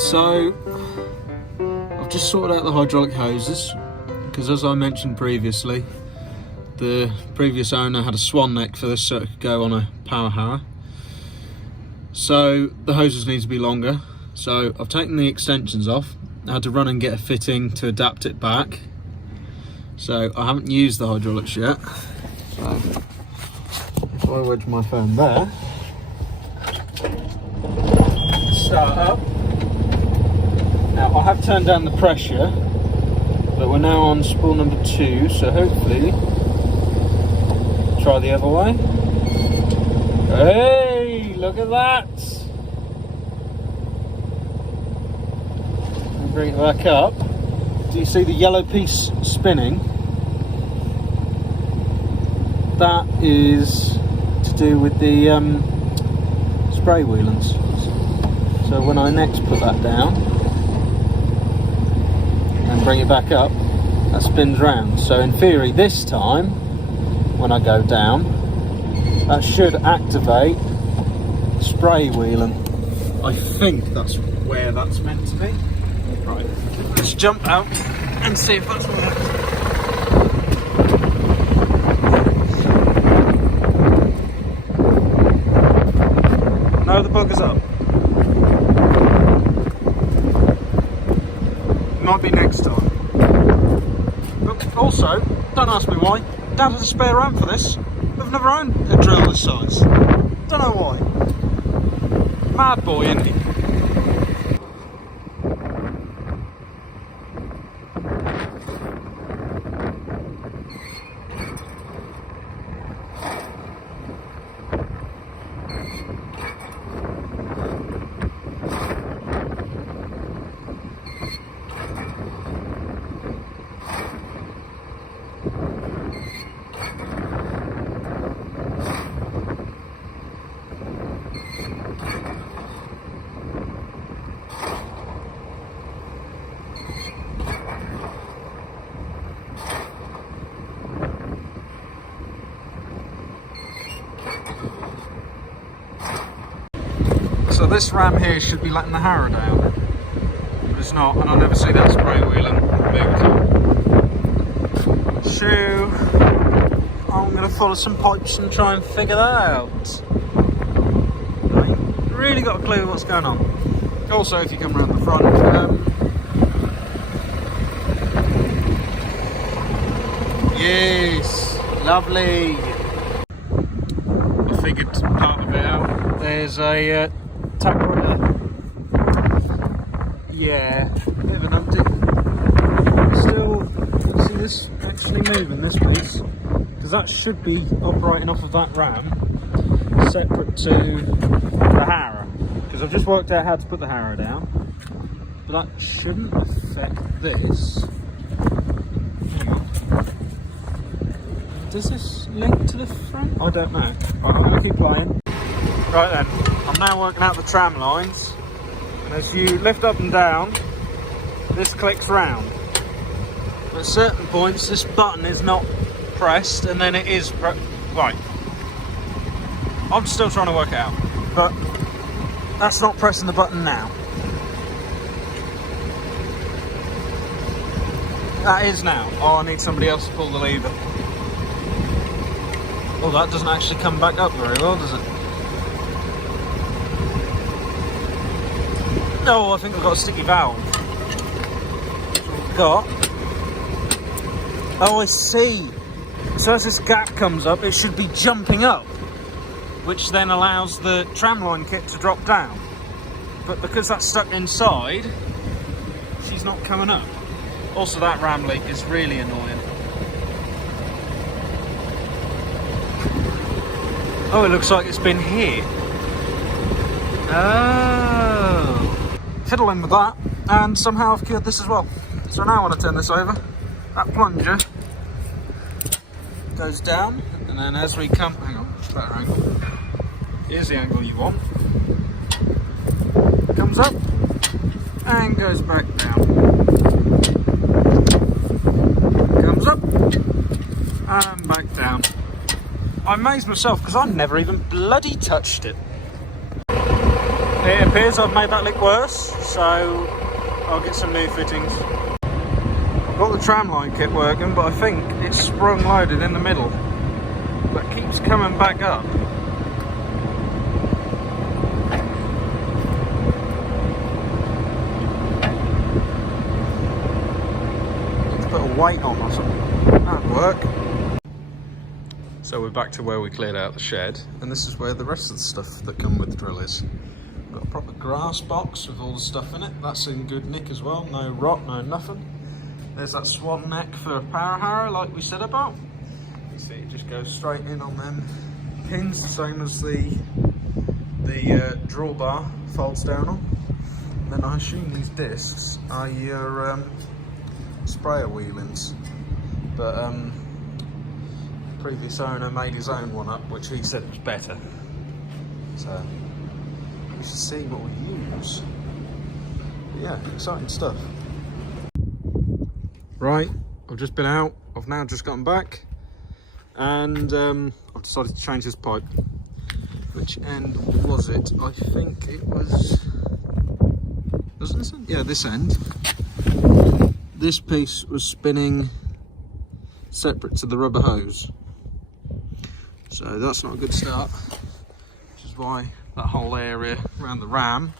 So I've just sorted out the hydraulic hoses because, as I mentioned previously, the previous owner had a swan neck for this so it could go on a power harrow. So the hoses need to be longer. So I've taken the extensions off. I had to run and get a fitting to adapt it back. So I haven't used the hydraulics yet. So if I wedge my phone there, start up. Now I have turned down the pressure, but we're now on spool number 2, so hopefully try the other way. Hey, look at that! Bring it back up. Do you see the yellow piece spinning? That is to do with the spray wheelings. So when I next put that down and bring it back up, that spins round. So in theory this time, when I go down, that should activate spray wheeling. I think that's where that's meant to be. Right, let's jump out and see if that's worked. No, the bugger's up. Might be next time. But also, don't ask me why. Dad has a spare ram for this. We've never owned a drill this size. Don't know why. Mad boy, isn't he? So this ram here should be letting the harrow down, but it's not, and I never see that spray wheeling moved. So I'm going to follow some pipes and try and figure that out. I ain't really got a clue what's going on. Also, if you come around the front, yes, lovely. I figured part of it out. There's a tap right there. Yeah, bit of an update. Still, you can see this actually moving, this piece, because that should be operating off of that ram, separate to the harrow. Because I've just worked out how to put the harrow down, but that shouldn't affect this. Hang on. Does this link to the front? I don't know. I'm going to keep playing. Right then, I'm now working out the tram lines, and as you lift up and down, this clicks round. At certain points this button is not pressed, and then it is right. I'm still trying to work it out, but that's not pressing the button now. That is now. Oh, I need somebody else to pull the lever. Oh, that doesn't actually come back up very well, does it? No, I think we've got a sticky valve. We've got. Oh, I see. So as this gap comes up, it should be jumping up, which then allows the tramline kit to drop down. But because that's stuck inside, she's not coming up. Also, that ram leak is really annoying. Oh, it looks like it's been hit. Oh. Fiddling with that, and somehow I've cured this as well. So now when I turn this over, that plunger goes down, and then as we come, hang on, better angle. Here's the angle you want. Comes up and goes back down. Comes up and back down. I amazed myself because I've never even bloody touched it. It appears I've made that leak worse, so I'll get some new fittings. I've got the Tramline kit working, but I think it's sprung loaded in the middle. But it keeps coming back up. Need to put a weight on or something. That'd work. So we're back to where we cleared out the shed, and this is where the rest of the stuff that come with the drill is. Got a proper grass box with all the stuff in it. That's in good nick as well. No rot, no nothing. There's that swan neck for a power harrow, like we said about. You see, it just goes straight in on them pins, the same as the drawbar folds down on. And then I assume these discs are your sprayer wheelings, but previous owner made his own one up, which he said was better. So we should see what we use. But yeah, exciting stuff. Right, I've just been out. I've now just gotten back, and I've decided to change this pipe. Which end was it? I think it was this end? Yeah, this end. This piece was spinning separate to the rubber hose, so that's not a good start, which is why that whole area around the ram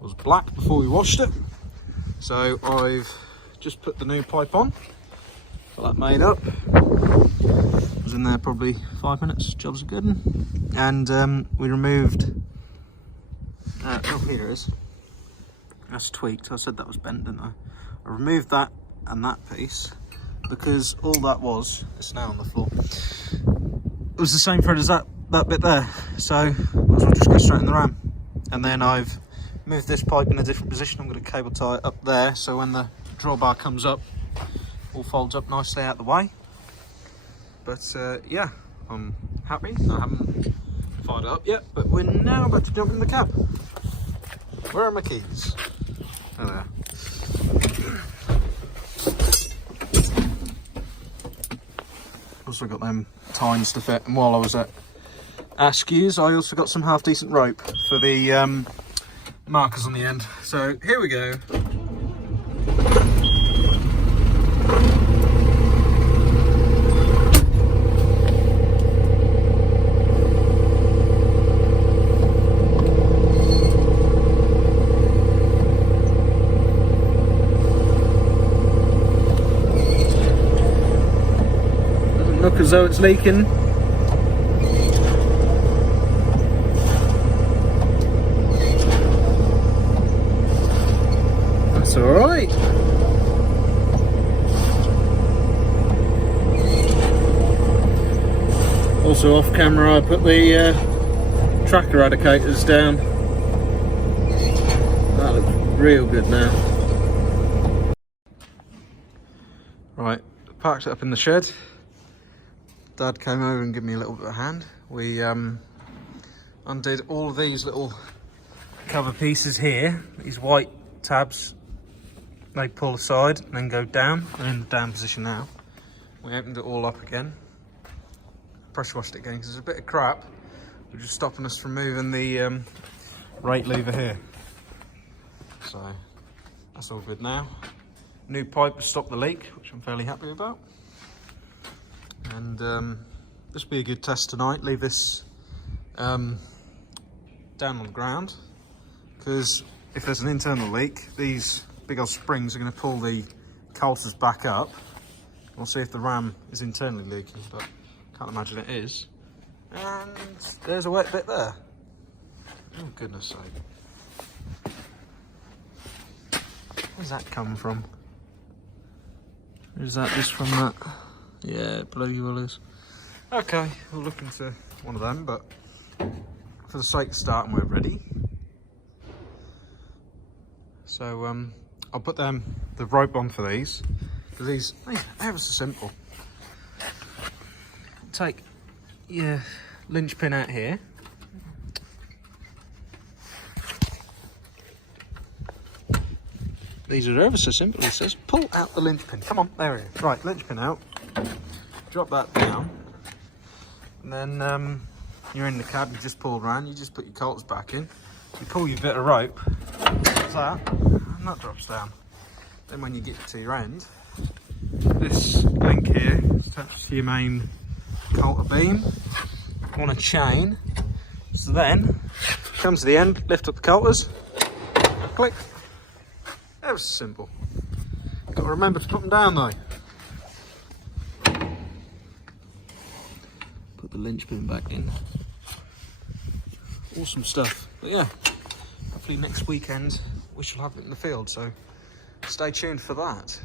was black before we washed it. So I've just put the new pipe on, got that made up. Was in there probably 5 minutes, job's a good one. And we removed, oh here it is, that's tweaked. I said that was bent, didn't I? I removed that and that piece, because all that was, it's now on the floor, it was the same thread as that bit there, so I might as well just go straight in the ram. And then I've moved this pipe in a different position. I'm going to cable tie it up there, so when the drawbar comes up, all folds up nicely out the way. But yeah, I'm happy. I haven't fired it up yet, but we're now about to jump in the cab. Where are my keys? Oh, there. Also got them tines to fit, and while I was at Askew's, I also got some half decent rope for the markers on the end. So here we go. Look as though it's leaking. That's all right. Also off camera, I put the track eradicators down. That looks real good now. Right, parked it up in the shed. Dad came over and gave me a little bit of a hand. We undid all of these little cover pieces here. These white tabs, they pull aside and then go down. They're in the down position now. We opened it all up again. Pressure washed it again because there's a bit of crap, which is stopping us from moving the rate lever here. So that's all good now. New pipe to stop the leak, which I'm fairly happy about. And this will be a good test tonight. Leave this down on the ground, because if there's an internal leak, these big old springs are going to pull the coulters back up. We'll see if the ram is internally leaking, but can't imagine it is. And there's a wet bit there. Oh goodness sake. Where's that come from? Or is that just from that? Yeah, it bloody well is. Okay, we'll look into one of them, but for the sake of starting, we're ready. So I'll put the rope on for these, because these, they're ever so simple. Take your linch pin out here. These are ever so simple. It says pull out the linch pin. Come on, there it is. Right, linch pin out. Drop that down, and then you're in the cab. You just pull around. You just put your coulters back in, you pull your bit of rope, like that, and that drops down. Then when you get to your end, this link here is attached to your main coulter beam on a chain. So then, come to the end, lift up the coulters, click. That was simple. Got to remember to put them down though. Put the linchpin back in. Awesome stuff. But yeah, hopefully next weekend we shall have it in the field, so stay tuned for that.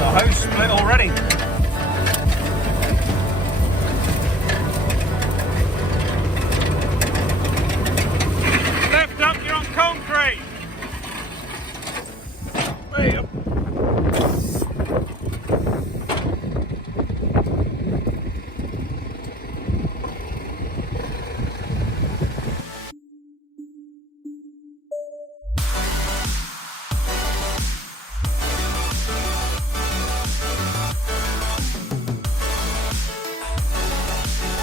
The hose split already.